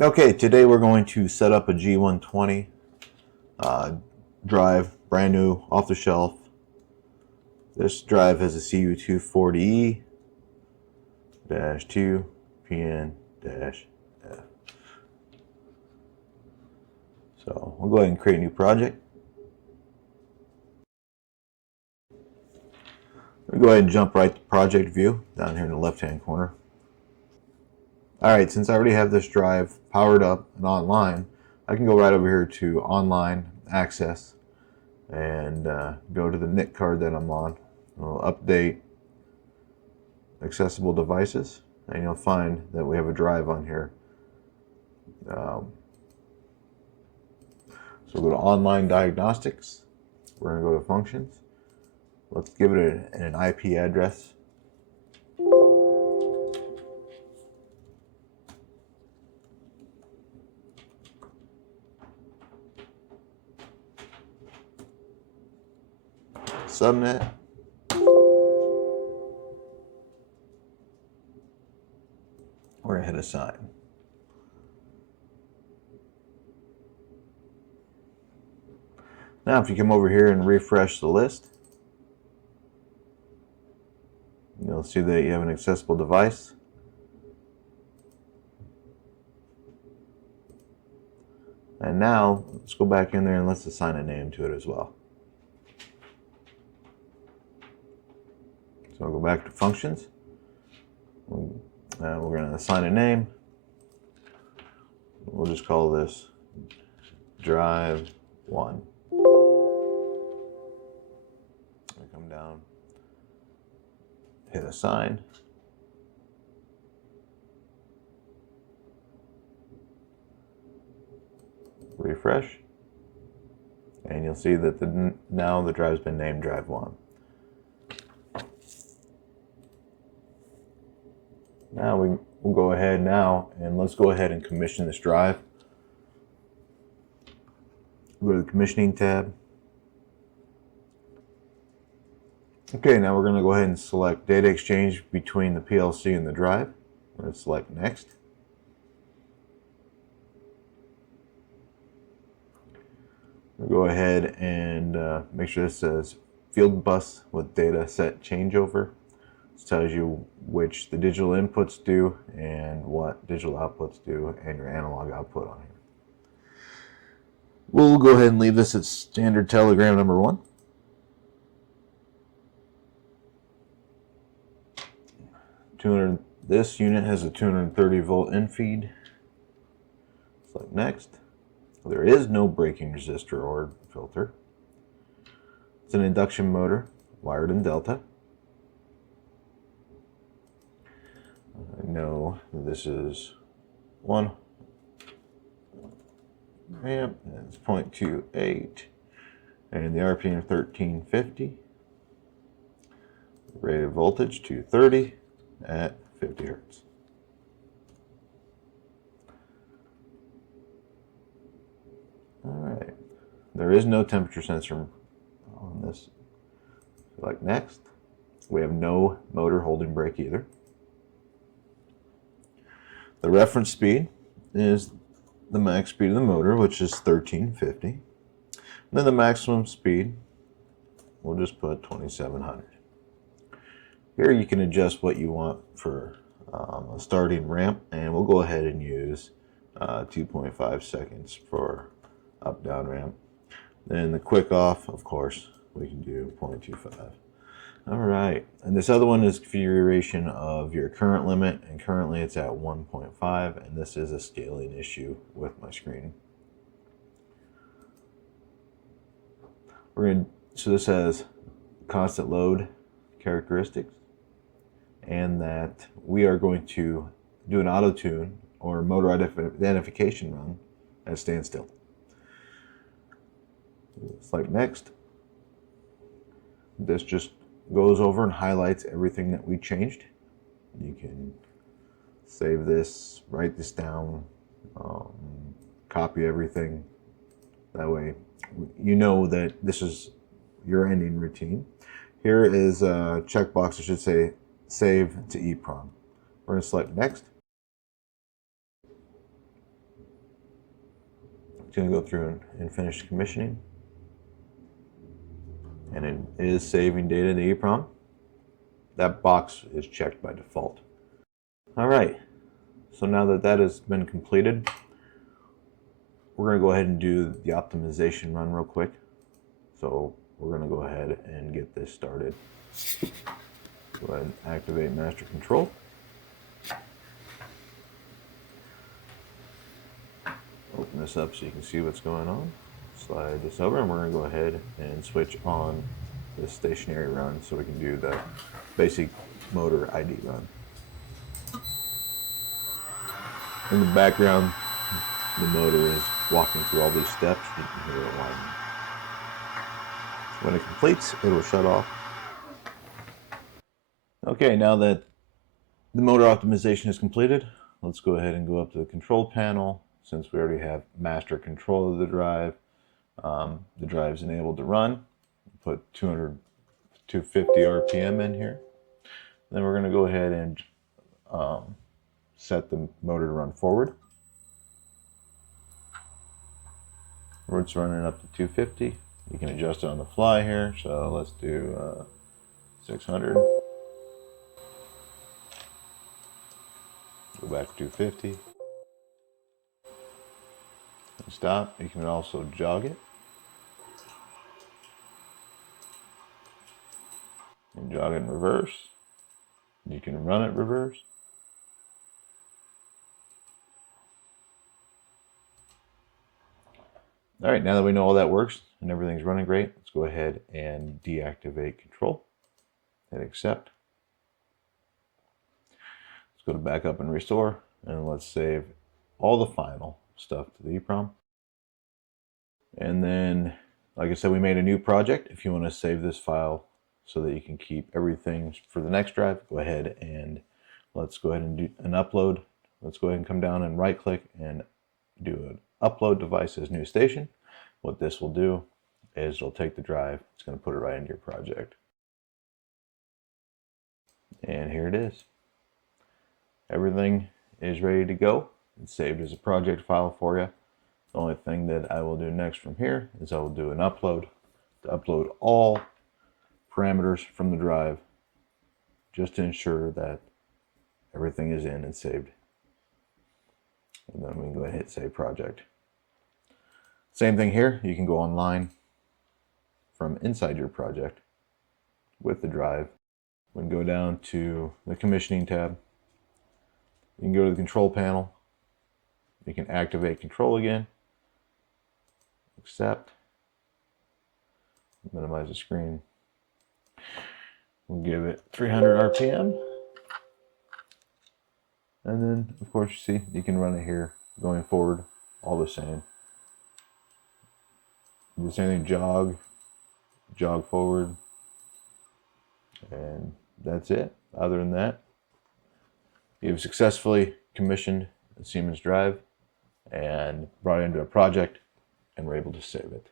Okay, today we're going to set up a G120 drive, brand new, off the shelf. This drive has a CU240E-2PN-F. So we'll go ahead and create a new project. We'll go ahead and jump right to project view down here in the left-hand corner. Alright, since I already have this drive powered up and online, I can go right over here to online access and go to the NIC card that I'm on. We'll update accessible devices, and you'll find that we have a drive on here. So we'll go to online diagnostics. We're going to go to functions. Let's give it an IP address. Subnet. We're going to hit assign. Now if you come over here and refresh the list, you'll see that you have an accessible device. And now let's go back in there and let's assign a name to it as well. So I'll go back to functions. We're going to assign a name. We'll just call this Drive 1. I come down, hit assign. Refresh. And you'll see that now the drive's been named Drive 1. Now we'll go ahead now and let's go ahead and commission this drive. Go to the commissioning tab. Okay, now we're going to go ahead and select data exchange between the PLC and the drive. We're going to select next. We'll go ahead and make sure this says field bus with data set changeover. This tells you which the digital inputs do and what digital outputs do and your analog output on here. We'll go ahead and leave this at standard telegram number 1. This unit has a 230 volt in feed. Select next. There is no braking resistor or filter. It's an induction motor wired in Delta. I know this is 1 amp, and it's 0.28, and the RPM 1350. Rated voltage 230 at 50 hertz. Alright, there is no temperature sensor on this. Select next. We have no motor holding brake either. The reference speed is the max speed of the motor, which is 1350. And then the maximum speed, we'll just put 2700. Here you can adjust what you want for a starting ramp, and we'll go ahead and use 2.5 seconds for up-down ramp. Then the quick off, of course, we can do 0.25. All right, and this other one is configuration of your current limit, and currently it's at 1.5, and this is a scaling issue with my screen. So this has constant load characteristics, and that we are going to do an auto tune or motor identification run at standstill. Select next. This just goes over and highlights everything that we changed. You can save this, write this down, copy everything. That way you know that this is your ending routine. Here is a checkbox that should say save to EEPROM. We're going to select next. going to go through and finish commissioning. And it is saving data to EEPROM. That box is checked by default. All right, so now that that has been completed, we're going to go ahead and do the optimization run real quick. So we're going to go ahead and get this started. Go ahead and activate master control. Open this up so you can see what's going on. Slide this over and we're going to go ahead and switch on the stationary run so we can do the basic motor ID run. In the background, the motor is walking through all these steps. You can hear it winding. When it completes, it will shut off. Okay, now that the motor optimization is completed, let's go ahead and go up to the control panel. Since we already have master control of the drive is enabled to run. Put 250 RPM in here. Then we're going to go ahead and set the motor to run forward. It's running up to 250. You can adjust it on the fly here. So let's do 600. Go back to 250. And stop. You can also jog it. And jog it in reverse. You can run it reverse. All right, now that we know all that works and everything's running great, let's go ahead and deactivate control. Hit accept. Let's go to backup and restore, and let's save all the final stuff to the EEPROM. And then, like I said, we made a new project. If you want to save this file so that you can keep everything for the next drive, go ahead and let's go ahead and do an upload. Let's go ahead and come down and right click and do an upload device as new station. What this will do is it'll take the drive, it's going to put it right into your project. And here it is. Everything is ready to go. It's saved as a project file for you. The only thing that I will do next from here is I will do an upload to upload all parameters from the drive just to ensure that everything is in and saved. And then we can go ahead and hit save project. Same thing here, you can go online from inside your project with the drive. We can go down to the commissioning tab. You can go to the control panel. You can activate control again. Accept. Minimize the screen. We'll give it 300 RPM. And then, of course, you see, you can run it here going forward, all the same. Do the same thing, jog forward, and that's it. Other than that, you've successfully commissioned a Siemens drive and brought it into a project and were able to save it.